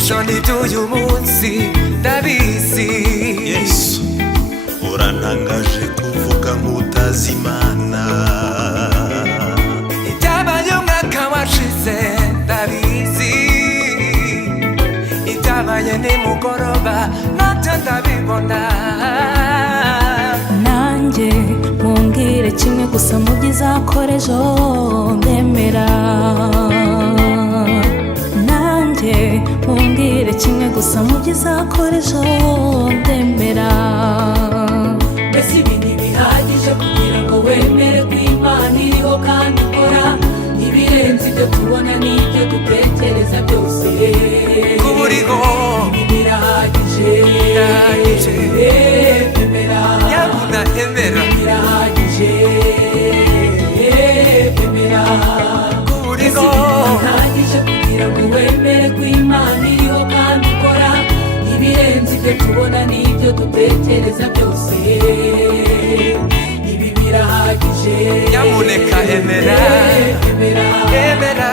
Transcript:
ejo n'iby'uyu munsi ndabizi. Yesu urantangaje kuvuga nk'utazi Imana. Ibyabaye umwaka washize ndabizi, ibyabaye nimugoroba nabyo ndabibona. Nanjye mumbwire kimwe gusa mu by'izakora ejo ndemera. Nanjye mumbwire kimwe gusa mu by'izakora ejo ndemera. Mbese ibi ntibihagije kugira ngo wemere ko Imana iriho kandi ikora ibirenze ibyo tubona n'ibyo dutekereza byose. Kuba uriho ibi birahagije. Emera, nyabuna emera. birahagije. Emera, Kuba uriho bihagije kugira ngo wemere ko Imana iriho kandi ikora ibirenze ibyo tubona n'ibyo dutekereza byose. Ibi birahagije. nyamuneka emera, Emera, emera.